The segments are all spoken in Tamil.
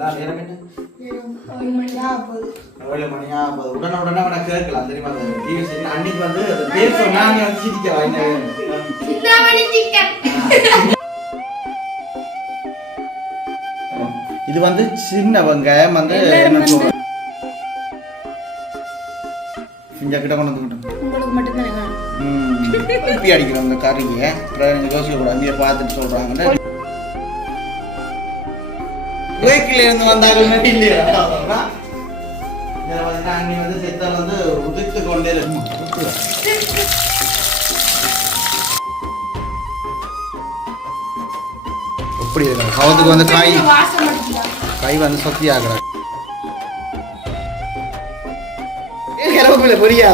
பாத்தீங்கன்னா நேரம் என்ன 7 மணியா போகுது. 7 மணியா போகுது. உடனே அவனை கேட்கலாம் தெரியுமா? அன்னைக்கு வந்து பேர் சொன்னாங்க சிரிக்க இது வந்து சின்ன வெங்காயம் வந்து என்ன சொல்றேன் கிட்ட கொண்டு வந்துக்கிட்டோம். உங்களுக்கு மட்டும்தான் இப்படி அடிக்கிறோம் இந்த கறியை யோசிக்க கூடாது. அங்கே பார்த்துட்டு சொல்றாங்க வேக்கில இருந்து வந்தார்கள் இல்லையா? அங்கே வந்து செத்தால் வந்து உதிர்த்து கொண்டே இருக்கும். எப்படி இருக்கு கவுத்துக்கு வந்து கை வந்து சொத்தி ஆகுறாங்க. புரியா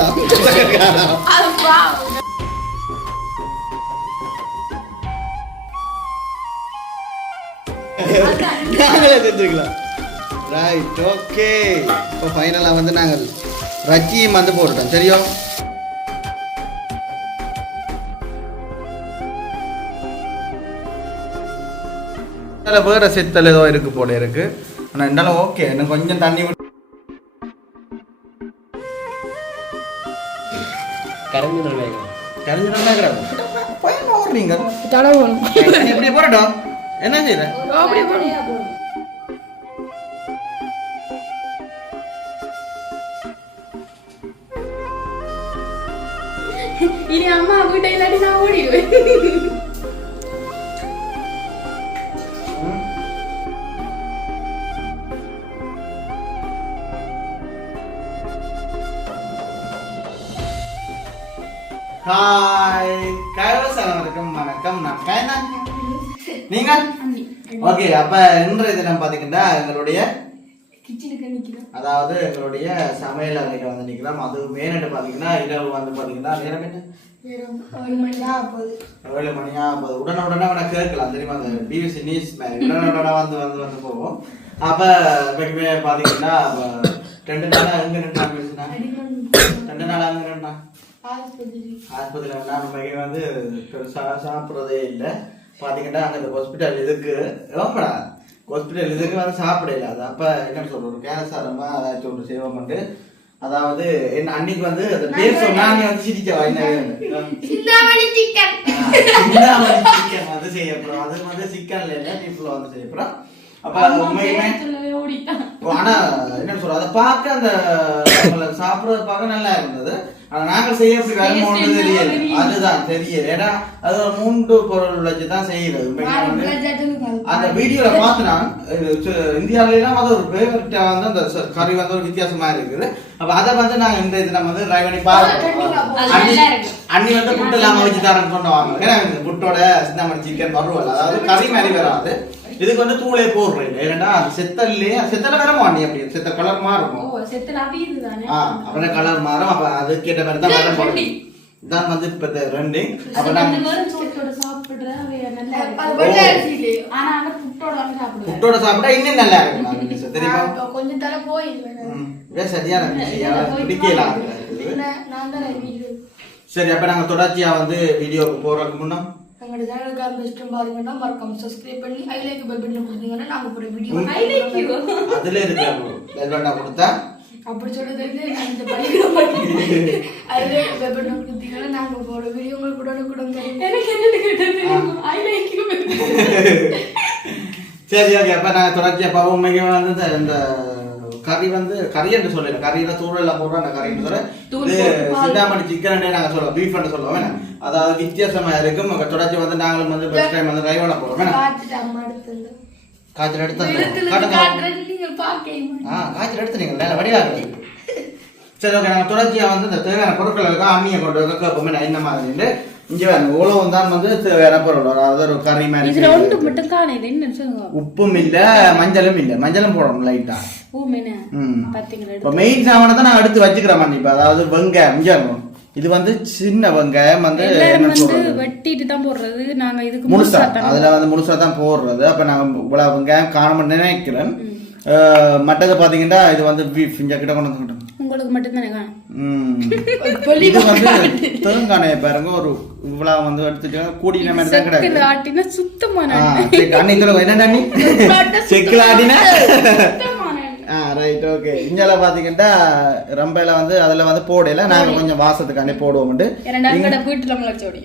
ரைட் ஓகே. இப்போ ஃபைனலாக வந்து நாங்கள் ரச்சியும் வந்து போட்டுட்டோம் தெரியும். வேற செத்தல் ஏதோ இருக்கு போல இருக்கு. ஆனால் இருந்தாலும் ஓகே. எனக்கு கொஞ்சம் தண்ணி எப்படி போறட்டும் என்ன செய்யற இனி அம்மா வீட்டை இல்லாட்டி நான் ஓடிடுவேன். ஹாய் கைவசம் வணக்கம். நான் கைனான் நீங்கள் ஓகே. அப்ப இன்றைய தினம் பாத்தீங்கன்னா எங்களுடைய அதாவது எங்களுடைய சமையல் அறையில வந்து நிக்கிறோம். அது மேனட்டு பாத்தீங்கன்னா இரவு வந்து பாத்தீங்கன்னா நேரம் என்ன 7 மணியா போகுது. 7 மணியா போகுது. உடனே அவனை கேட்கலாம் தெரியுமா? அந்த பிபிசி நியூஸ் உடனே வந்து போவோம். அப்ப எப்பவுமே பாத்தீங்கன்னா 2 நாளா எங்க நின்றாங்க பேசுனா 2 நாளா அங்க நின்றான் ஆஸ்பத்திரியில் நம்ம வந்து சாப்பிட்றதே இல்லை. பார்த்தீங்கன்னா அங்கே இந்த ஹாஸ்பிட்டல் இதுக்கு ரோம்படா ஹாஸ்பிட்டல் இதுக்கு வந்து சாப்பிடல. அது அப்போ என்ன சொல்கிறோம் ஒரு கேன்சரமாக அதாச்சும் ஒன்று செய்வோம்ட்டு. அதாவது என்ன அன்னைக்கு வந்து அந்த பேர் சொன்னாங்க வந்து சிரிக்க சிக்கன் வந்து செய்யப்படுறோம். அது வந்து சிக்கன்ல இல்லை பீஃப்ல வந்து செய்யப்படுறோம். அப்ப உண்மையுமே ஆனா என்ன சொல்றோம் அதை பார்க்க அந்த சாப்பிடுறது பார்க்க நல்லா இருந்தது. ஆனா நாங்கள் செய்ய எப்படி வருமோன்னு தெரியல. அதுதான் தெரியல. ஏன்னா அது ஒரு 3 பொருள் வச்சுதான் செய்யறது. அந்த வீடியோல பார்த்து இந்தியாவிலாம் அது ஒரு ஃபேவரட் வந்து அந்த கறி வந்து ஒரு வித்தியாசமா இருக்குது. அப்ப அதை வந்து நாங்க இந்த இது நம்ம வந்து ட்ரை பண்ணி பார்க்கணும். அன்னி வந்து புட்டு இல்லாம வச்சு தரேன்னு சொன்னவாங்க. ஏன்னா புட்டோட சிந்தாமணி சிக்கன் வருவல் அதாவது கறி மாதிரி வராது. இதுக்கு வந்து தூளே போடுறேன். ஏன்னா செத்தல வேற மாறி அப்படி செத்த கலர் மாறும். அப்படியே கலர் மாறும். அப்ப அது கேட்ட மாதிரி தான் வர போடுறேன். இதான் வந்து இப்ப ரெண்டிங். அப்ப நம்ம புட்டோட சாப்பிட்டா இன்னும் நல்லா இருக்கும் தெரியுமா? கொஞ்சம் தர போய் சரியான பிடிக்கலாம். சரி அப்ப நாங்க தொடர்ச்சியா வந்து வீடியோக்கு போறதுக்கு முன்னா எங்களோட சேனலுக்கு அந்த இஷ்டம் பாருங்கன்னா மறக்காம சப்ஸ்கிரைப் பண்ணி ஐ லைக் பெல் பட்டன் கொடுத்தீங்கன்னா நாங்க போற வீடியோ ஐ லைக் யூ அதுல இருக்கு பெல் பட்டன் கொடுத்தா அப்படி சொல்றது அந்த பையனை பண்ணி ஐ லைக் பெல் பட்டன் கொடுத்தீங்கன்னா நாங்க போற வீடியோ உங்களுக்கு உடனுக்குடன் தெரியும். எனக்கு என்ன கேட்டது ஐ லைக் யூ. சரி ஓகே. அப்ப நான் தொடர்ச்சியா பாவம் வந்து அந்த கறி வந்து கறி என்று சொல்லல கறியில தூள் எல்லாம் போடுறோம். அந்த கறின்னு சொல்ல சிந்தாமணி சிக்கன் நாங்க சொல்லுவோம் பீஃப் என்று சொல்லுவோம். அதாவது வித்தியாசமா இருக்கும். தொடர்ச்சி வந்து நாங்களும் வந்து ஃபர்ஸ்ட் டைம் வந்து ட்ரை பண்ண போறோம். காய்ச்சல் எடுத்து காய்ச்சல் எடுத்து நீங்க வேலை வடிவாக. சரி ஓகே. நாங்கள் தொடர்ச்சியா வந்து இந்த தேவையான பொருட்கள் இருக்கா அம்மியை கொண்டு வந்து கேட்போமே என்ன மாதிரி இங்க உழவும் தான் வந்து தேவையான பொருள். அதாவது ஒரு கறி மாதிரி உப்பும் இல்ல மஞ்சளும் இல்ல. மஞ்சளும் போடணும் லைட்டா. மெயின் சாமானை தான் நான் எடுத்து வச்சுக்கிறேன். இப்ப அதாவது வெங்காயம் இது வந்து சின்ன வெங்காயம் வந்து வெட்டிட்டு தான் போடுறது. நாங்க இதுக்கு முழுசா அதுல வந்து முழுசா தான் போடுறது. அப்ப நாங்க இவ்வளவு வெங்காயம் காணணும்னு நினைக்கிறேன். மற்றது பாத்தீங்கன்னா இது வந்து பீஃப் இங்க கிட்ட கொண்டு வந்துட்டோம். உங்களுக்கு மட்டும் தானே காணும். இது வந்து தெலுங்கானா பாருங்க ஒரு இவ்வளவு வந்து எடுத்துட்டு கூடின மாதிரி தான் கிடக்கு. ஆட்டினா சுத்தமான அண்ணி சொல்லுங்க என்ன அண்ணி செக்கில் ஆட்டினா ரைட் ஓகே. இங்கெல்லாம் பாத்தீங்கன்னா ரம்பையில வந்து அதுல வந்து போடல, நாங்க கொஞ்சம் வாசத்துக்காண்டி போடுவோம். வீட்டுல முளைச்சோடி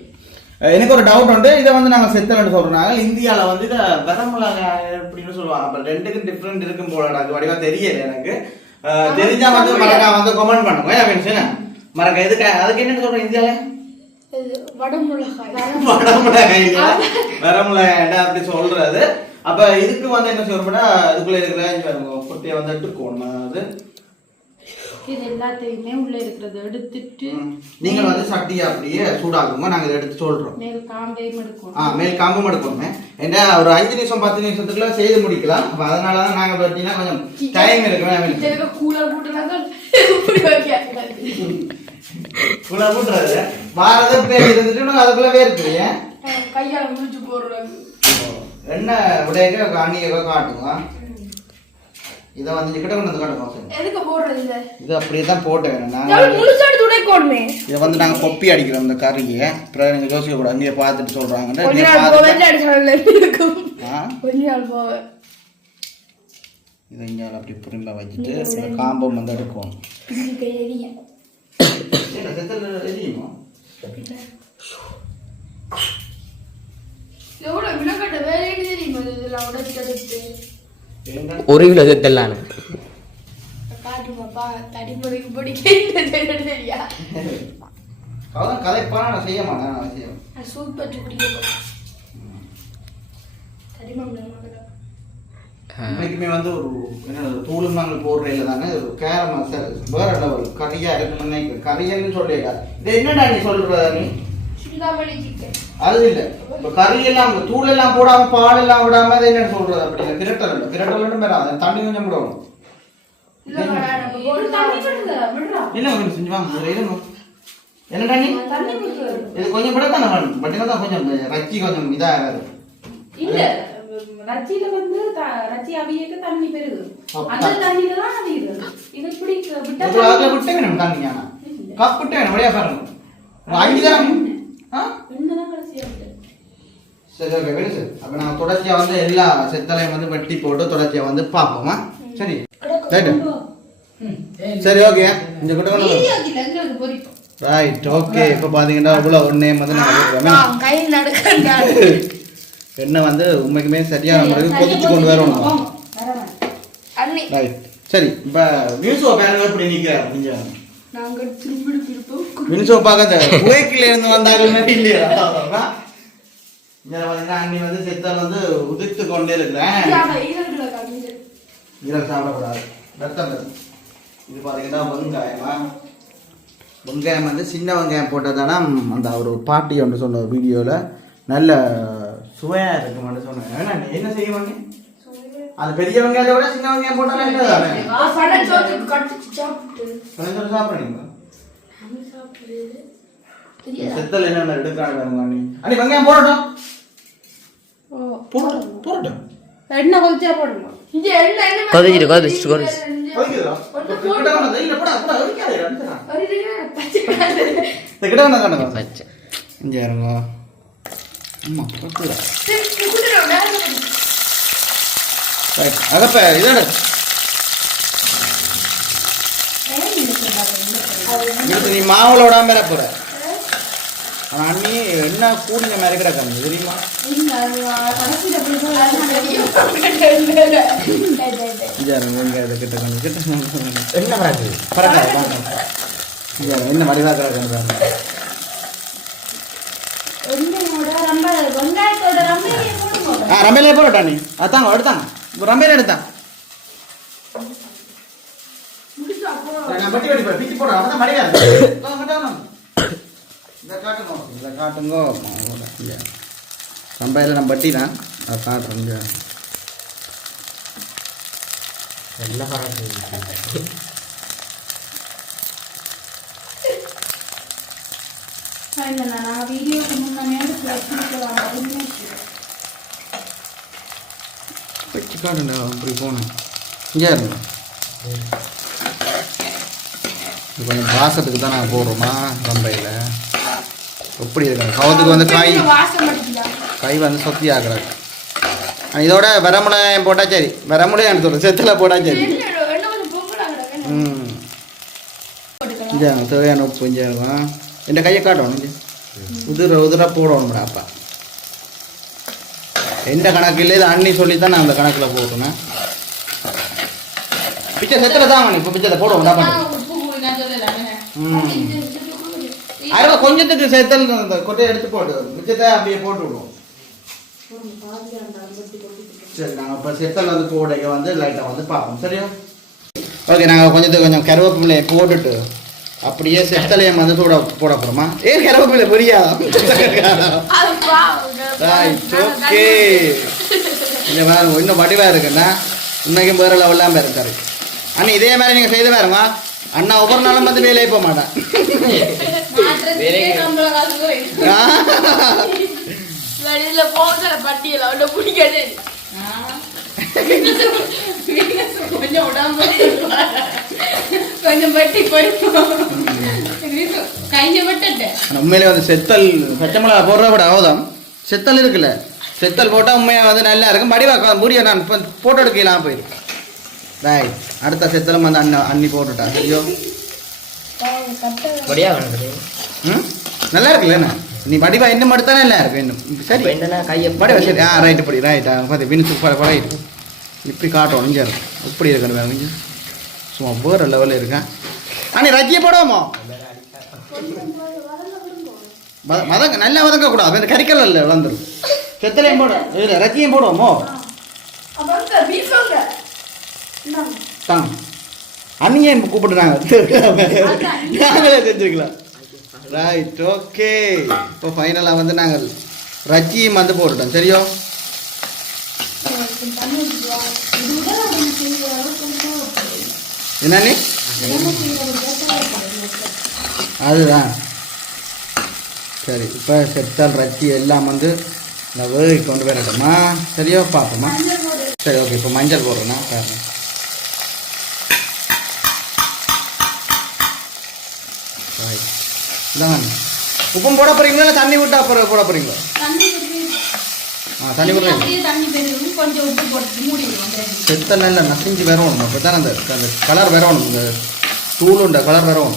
எனக்கு ஒரு டவுட் உண்டு. இதை வந்து நாங்க செத்தலன்னு சொல்றாங்க. இந்தியால வந்து இதை வரமிளகாய் அப்படின்னு சொல்லுவாங்க. அப்ப ரெண்டுக்கும் டிஃப்ரெண்ட் இருக்கும் போல எனக்கு வடிவா தெரியல. எனக்கு தெரிஞ்சா வந்து மறக்கா வந்து கமெண்ட் பண்ணுங்க. மறக்க எதுக்கு அதுக்கு என்ன சொல்றேன் இந்தியால வரமிளகாய் அப்படி சொல்றது. அப்ப இதுக்கு வந்து என்ன சொல்றோம்னா இதுக்குள்ள இருக்கிற குட்டியை வந்து எடுத்துக்கணும். அது இது எல்லாத்தையுமே உள்ள இருக்கிறத எடுத்துட்டு நீங்க வந்து சட்டியை அப்படியே சூடாகுங்க. நாங்க இதை எடுத்து சொல்றோம். மேல் காம்பையும் எடுக்கணும். மேல் காம்பும் எடுக்கணும். ஏன்னா ஒரு 5 நிமிஷம் 10 நிமிஷத்துக்குள்ள செய்து முடிக்கலாம். அப்ப அதனாலதான் நாங்க பார்த்தீங்கன்னா கொஞ்சம் டைம் இருக்கு. கூலர் போட்டுறாங்க கூலர் போட்டுறது வாரத பேர் இருந்துட்டு அதுக்குள்ள வேர்க்கு கையால முடிச்சு போடுறாங்க. என்ன உடைய அண்ணியை காட்டுங்க. இத வந்து கிட்ட கொண்டு வந்து காட்டுங்க. எதுக்கு போடுறது இத? இது அப்படியே தான் போட்டேன் நான். முழுசாடி துடைக்கணுமே. இத வந்து நாங்க கொப்பி அடிக்கிறோம் இந்த கறியை. அப்புறம் நீங்க யோசிக்க கூடாது. அங்கே பார்த்துட்டு சொல்றாங்க. கொஞ்ச நாள் போவே அடிச்சால இருக்கும். கொஞ்ச நாள் போவே. இத இங்க அப்படி புரிம்ப வச்சிட்டு இந்த காம்பம் வந்து எடுக்கணும். இது கையறிய. என்ன செத்தல எரியுமா? எவ்வளவு வினக்கட்ட வேலையே தெரியுமா இதெல்லாம் உடைச்சு எடுத்து. ஒரு கிலோ செத்தலாம் காட்டுமாப்பா தடிமுறைக்கு பிடிக்க தெரியா அவதான் கதைப்பான நான் செய்ய மாட்டேன். நான் செய்ய சூப் வச்சு குடிக்க இன்னைக்குமே வந்து ஒரு என்ன தூளும் நாங்கள் போடுற இல்லை தானே கேரமா சார் வேற லெவல் கறியா இருக்குன்னு நினைக்கிறேன். கறியன்னு சொல்லியா இது என்னடா நீ சொல்ற நீ அது இல்ல இப்ப கறி எல்லாம் தூள் எல்லாம் போடாம பால் எல்லாம் விடாம அதை என்ன சொல்றது அப்படி இல்லை. பிரட்டல் இல்லை பிரட்டல் பெறாது தண்ணி கொஞ்சம் விடணும். என்ன செஞ்சு வாங்க என்ன தண்ணி இது கொஞ்சம் விட தானே வேணும். பட் தான் கொஞ்சம் ரச்சி கொஞ்சம் இதாகாது. இல்ல ரச்சியில வந்து ரச்சி அவியக்கு தண்ணி பெருகு அந்த தண்ணியில தான் அவியுது. இது இப்படி விட்டா அதுல விட்டே வேணும் தண்ணி. ஆனா கப் விட்டே வேணும் வழியா பாருங்க 5 தரம் சரி ஓகே வெரி சார். அப்ப நான் தொடர்ச்சியா வந்து எல்லா செத்தலையும் வந்து வெட்டி போட்டு தொடர்ச்சியா வந்து பார்ப்போமா? சரி சரி ஓகே இந்த கூட ரைட் ஓகே. இப்போ பாத்தீங்கன்னா இவ்வளோ ஒன்னே வந்து எண்ணெய் வந்து உண்மைக்குமே சரியான முறையில் கொதிச்சு கொண்டு வரணும். ரைட் சரி. இப்போ மியூசோ பேரங்க எப்படி நிற்கிறார் கொஞ்சம் மியூசோ பார்க்க குவைக்கில இருந்து வந்தார்கள் இல்லையா? அண்ணி வந்து செத்தல் வந்து உதிர்த்து கொண்டே இருக்கிறேன். ஈரல் சாப்பிடக்கூடாது ரத்தம். இது பாத்தீங்கன்னா வெங்காயமா வெங்காயம் வந்து சின்ன வெங்காயம் போட்டதானா அந்த ஒரு பாட்டி ஒன்று சொன்ன வீடியோவில் நல்ல சுவையா இருக்குமான்னு சொன்னேன். என்ன செய்ய மாட்டே அது பெரிய வெங்காயத்தை விட சின்ன வெங்காயம் போட்டாலும் சாப்பிடுறீங்க. செத்தல் என்ன எடுக்கிறாங்க அண்ணி வெங்காயம் போடட்டும் போடட்டும். எண்ணெய் கொதிச்சா போடணும். நீ மாவுளோட மேல போற அண்ணி என்ன கூடிய மாதிரி கிடக்காங்க தெரியுமா? என்ன மாதிரி தான் கிடக்காங்க. ரம்பையிலே போடட்டா நீ அதாங்க எடுத்தாங்க ரம்பையில எடுத்தாங்க. பட்டி வெட்டி பிச்சு போடுறேன் அப்பதான் மடியாது. இதை காட்டுங்க ரம்பையில் நான் பட்டி தான் அதை காட்டுறேங்க. வச்சு காட்டுங்க அப்படி போனேன் இங்கே இருங்க. கொஞ்சம் வாசத்துக்கு தான் நாங்கள் போடுறோமா ரம்பையில் எப்படி இருக்கு கவுத்துக்கு வந்து கை வந்து சொத்தி ஆகுறாரு. இதோட வரமுனை போட்டா சரி, வரமுனை சொல்கிறேன் செத்தில் போட்டா சரி. இங்கே தேவையான உப்பு கொஞ்சம் என் கையை காட்டணும், உதிர போடணும்டா. அப்பா எந்த கணக்கு இல்லை, இது அண்ணி சொல்லித்தான் நான் அந்த கணக்கில் போட்டுனேன். பிச்சை செத்தில் தான் இப்போ பிச்சை போடுவோம். அரை கொஞ்சத்துக்கு செத்தல் அந்த கொட்டையை எடுத்து போட்டு மிச்சத்தை அப்படியே போட்டு விடுவோம். சரி, நாங்கள் இப்போ செத்தல் வந்து போடைக்க வந்து லைட்டாக வந்து பார்ப்போம். சரியா? ஓகே, நாங்கள் கொஞ்சம் கருவேப்பிலையை போட்டுட்டு அப்படியே செத்தலையும் வந்து போட போகிறோமா? ஏன் கருவேப்பிலை புரியாதா? ஓகே, இந்த மாதிரி இன்னும் வடிவாக இருக்குன்னா இன்னைக்கும் வேறு லெவல்லாம் இருக்காரு. அண்ணா இதே மாதிரி நீங்கள் செய்து பாருங்க. அண்ணா ஒவ்வொரு நாளும் வந்து வேலையை போக மாட்டேன். உண்மையிலே வந்து செத்தல் பச்சை மிளகா போடுற விட அவதம் செத்தல் இருக்குல்ல, செத்தல் போட்டால் உண்மையாக வந்து நல்லா இருக்கும். படிவா முடிய நான் இப்போ போட்டோ எடுக்கலாம் போயிடும். ரைட், அடுத்த செத்தலும் வந்து அண்ணி போட்டுட்டா. ஐயோ நல்லா இருக்குல்ல, நீ வடிவா இன்னும் மட்டும் நல்லா இருக்கு. இன்னும் சரி வடிவா சரி. ரைட்டு படி ரைட்டா பார்த்து வினு பழையிட்டு இப்படி காட்டும். இங்கே இப்படி இருக்கணும் வேறு சும்மா வேறு லெவலில் இருக்கேன். அண்ணி ரஜியை போடுவோமோ? வதங்க நல்லா வதங்கக்கூடாது, அந்த கறிக்கல் இல்லை வந்துடும். செத்தலையும் போட ரஜியும் போடுவோமோ? அண்ணியே கூப்பிட்டுறாங்க, நாங்களே செஞ்சுருக்கலாம். Right, okay. இப்போ ஃபைனலாக வந்து நாங்கள் ரஜியும் வந்து போட்டுட்டோம். சரியோ? என்னண்ணே அதுதான் சரி. இப்போ செத்தல் ரச்சி எல்லாம் வந்து நான் வேகி கொண்டு போயிடட்டோமா? சரியோ? பார்ப்போமா? சரி, ஓகே. இப்போ மஞ்சள் போடுறேன்னா பாருங்க. இதான் உப்பும் போட போகிறீங்களா இல்லை தண்ணி விட்டு அப்புறம் போட போகிறீங்களா? தண்ணி விடுறீங்க. செத்தல் நல்லா நசிஞ்சு வரணும். அப்போ தான் அந்த கலர் வரணும், இந்த தூளுண்ட கலர் வரணும்.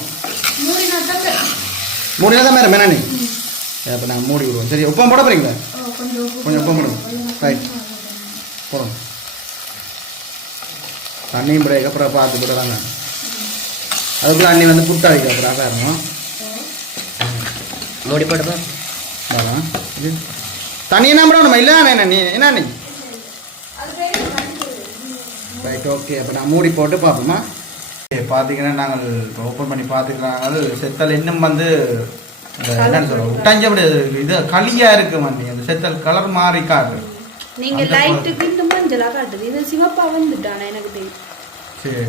மூடினா தான் மேடம் என்னண்ணே? அப்போ நாங்கள் மூடி விடுவோம். சரி, உப்பம் போட போகிறீங்களா? கொஞ்சம் உப்பம் போடுவோம். ரைட், போடுவோம். தண்ணியும் பிடிக்க அப்புறம் பார்த்து விடலாங்க. அதுக்குள்ளே அண்ணி வந்து புட்டா வைக்க அப்புறம் பாருங்க. மூடி போட்டுப்பா. இது தண்ணி என்ன பண்ணணும் இல்லை நீ என்ன நீ? Right, okay. அப்போ நான் மூடி போட்டு பார்ப்போமா? பார்த்தீங்கன்னா நாங்கள் ஓப்பன் பண்ணி பார்த்துக்கிறாங்க. அது செத்தல் இன்னும் வந்து என்னன்னு சொல்லுவோம் உட்டஞ்ச இது களியாக இருக்கு மாண்டி. அந்த செத்தல் கலர் மாறி காட்டு. நீங்க லைட்டுக்கு இந்த மஞ்சளா காட்டுது, இது சிவப்பா வந்துட்டானே எனக்கு தெரியும். சரி,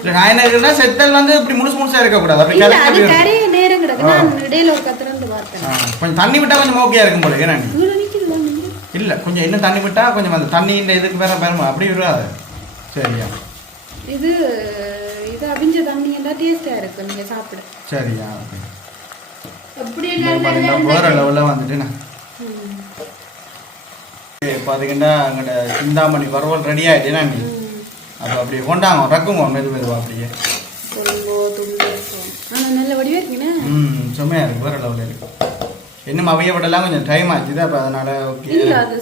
இல்ல நான் என்ன இருக்குன்னா செத்தல் வந்து இப்படி முழுசா இருக்க கூடாது. அப்படி அது கரைய நேரம் கிடக்கு. நான் இடையில ஒரு கத்திரந்து பார்த்தேன். கொஞ்சம் தண்ணி விட்டா கொஞ்சம் ஓகே இருக்கும் போல. ஏன்னா இல்ல கொஞ்சம் இன்னும் தண்ணி விட்டா கொஞ்சம் அந்த தண்ணி இந்த இதுக்கு வேற பெருமா அப்படி விடாது. சரியா? இது இது அவிஞ்ச தண்ணி எல்லாம் டேஸ்டா இருக்கு நீங்க சாப்பிட. சரியா? அப்படி வேற லெவல்ல வந்துட்டுண்ணா. பார்த்தீங்கன்னா அங்கட சிந்தாமணி வறுவல் ரெடி ஆகிட்டேன்னா நீ அப்போ அப்படியே கொண்டாங்க ரக்குங்க மெதுவா அப்படியே நல்ல வடிவா இருக்குண்ணா. சும்மையா இருக்கு, வேற லெவலில் இருக்கு. இன்னும் அவைய விடலாம் கொஞ்சம் டைம் ஆச்சுது. அப்போ அதனால ஓகே.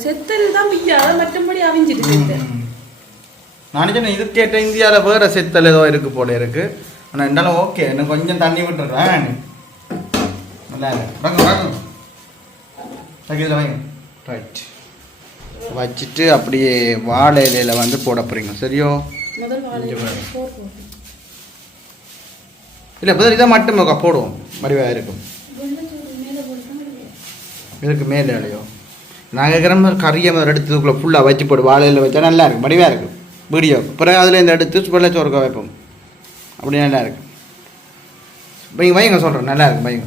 செத்தல் தான் மிஞ்சாத மற்றபடி அவிஞ்சிட்டு. நான் சொன்னேன் இது கேட்ட இந்தியாவில் வேற செத்தல் ஏதோ இருக்கு போல இருக்கு. ஆனால் இருந்தாலும் ஓகே, இன்னும் கொஞ்சம் தண்ணி விட்டுறேன். நல்லா இருக்கு. ரைட், வச்சுட்டு அப்படியே வாழை இலையில வந்து போட போறீங்க. சரியோ? இல்லை இப்போ இதை மட்டும் போடுவோம், வடிவாக இருக்கும். இதுக்கு மேலே இல்லையோ நாங்கள் இருக்கிற மாதிரி கறியை மாதிரி எடுத்ததுக்குள்ளே ஃபுல்லாக வச்சு போடு வாழையில் வச்சா நல்லா இருக்கும், வடிவாக இருக்கும் வீடியோ. அப்புறம் அதில் இந்த எடுத்து வெள்ளை சோறுக்க வைப்போம். அப்படி நல்லா இருக்கு. வைங்க சொல்கிறேன், நல்லா இருக்கும். வைங்க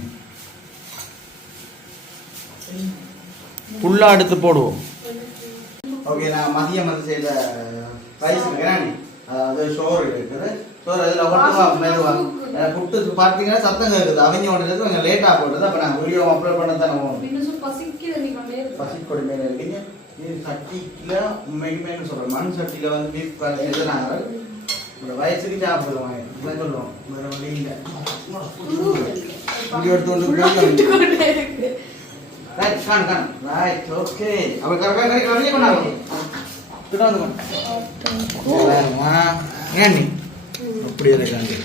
ஃபுல்லாக எடுத்து போடுவோம். ஓகே, நான் மதியம் வந்து செய்த ரைஸ் இருக்கிறேன். அதாவது சோறு இருக்குது. சோறு அதில் ஒட்டுவா மெதுவாக புட்டு பார்த்தீங்கன்னா சத்தம் கேட்குது அவங்க ஓடுறது கொஞ்சம் லேட்டாக போடுறது அப்போ நான் வீடியோ அப்லோட் பண்ண தானே போகணும் இன்னும் பசிக்குது நீங்க மேல பசிக்கொடி மேலே இருக்கீங்க இது சட்டியில் உண்மைக்குமே சொல்கிறேன் மண் சட்டியில் வந்து பீஃப் செய்து நாங்கள் இந்த வயசுக்கு சாப்பிடுவோம் இதான் சொல்லுவோம் வேறு வழி இல்லை வீடியோ எடுத்து ரைட் கான் கான் ரைட் ஓகே அப்போ கரெக்டாக கரெக்டாக பண்ணாங்க ஏன் நீ அப்படி இருக்காங்க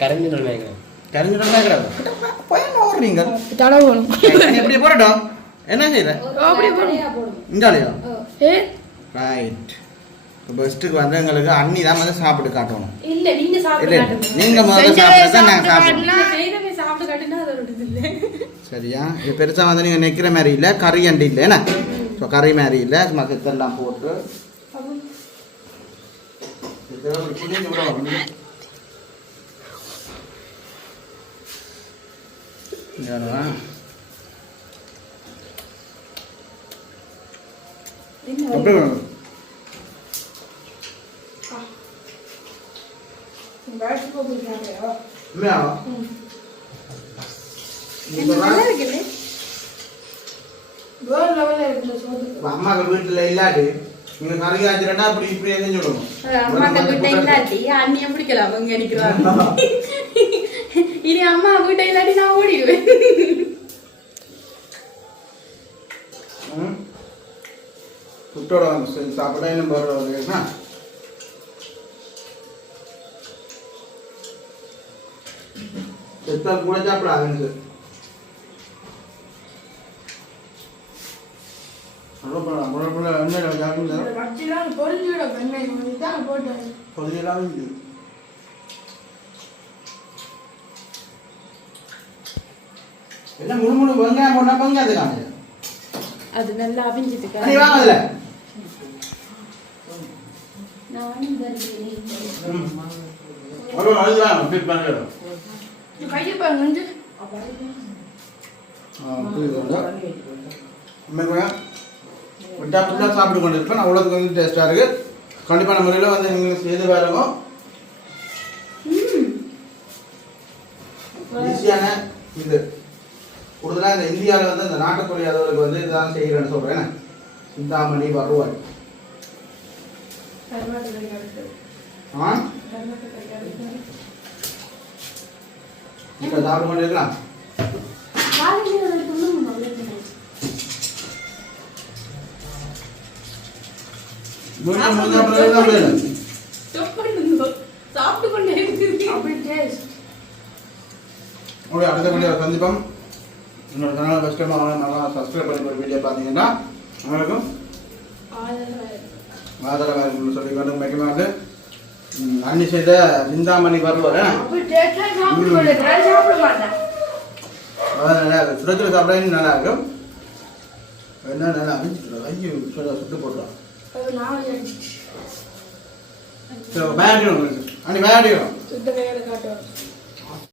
கரைஞ்சு நினைக்கிறேன் கரைஞ்சிடும் பயன் ஓடுறீங்க தடவணும் எப்படி போடட்டும் என்ன செய்யற அப்படியே இந்தாலையா ஏ ரைட் பெஸ்ட்டுக்கு வந்து எங்களுக்கு அண்ணி தான் வந்து சாப்பிட்டு காட்டணும் இல்ல நீங்க இல்லை சாப்பிட்டு நீங்கள் முதல்ல சாப்பிட்டா நான் சாப்பிடுவேன் செய்தவே சாப்பிட்டு காட்டினா அது ஒரு இது இல்ல சரியா இது பெருசாக வந்து நீங்கள் நிற்கிற மாதிரி இல்லை கறி அண்டி இல்லை என்ன ஸோ கறி மாதிரி இல்லை சும்மா செத்தெல்லாம் போட்டு எப்படி இல்லையா அம்மாக்கள் வீட்டுல இல்லாட்டி நீங்க கறி காய்ச்சிரண்டா அப்படி இப்படி எங்க சொல்லணும் அம்மா வீட்டை இல்லாட்டி அண்ணிய பிடிக்கலாம் அவங்க நினைக்கிறாங்க இனி அம்மா வீட்டை இல்லாட்டி நான் ஓடிடுவேன் புட்டோட சாப்பிட இன்னும் போடுறதுன்னா செத்தால் கூட சாப்பிடாது எல்லாம் முழு முழு வெங்காயம் போட்டா பங்காது காமிச்சு அது நல்லா அவிஞ்சிட்டு வாங்கல நானும் வருகிறேன் கையை பாருங்க விட்டா ஃபுல்லாக சாப்பிட்டு கொண்டு இருப்பேன் அவ்வளோதுக்கு வந்து டேஸ்ட்டாக இருக்கு கண்டிப்பான முறையில் வந்து நீங்கள் செய்து பாருங்க ஈஸியான இது கூடுதலாக இந்த இந்தியாவில் வந்து இந்த நாட்டுக்கோழி அளவுக்கு வந்து இதுதான் செய்கிறேன்னு சொல்கிறேன் சிந்தாமணி வருவாய் ஆ இப்போ சாப்பிட்டு கொண்டு இருக்கலாம் சாப்பிட்டு கொண்டே அடுத்த வீடியோ சந்திப்போம் என்னோட சேனல் ஃபஸ்ட் டைம் நல்லா சப்ஸ்கிரைப் பண்ணி ஒரு வீடியோ பார்த்தீங்கன்னா உங்களுக்கும் ஆதரவாக இருக்குன்னு சொல்லிக்கொண்டு முக்கியமாக வந்து அண்ணி செய்த சிந்தாமணி வருவார் சுரத்தில் சாப்பிட நல்லா இருக்கும் என்ன நல்லா அவிஞ்சிட்டு ஐயோ சுட்டு போட்டுருவோம் பேடிடும் அண்ணி பேடிடும்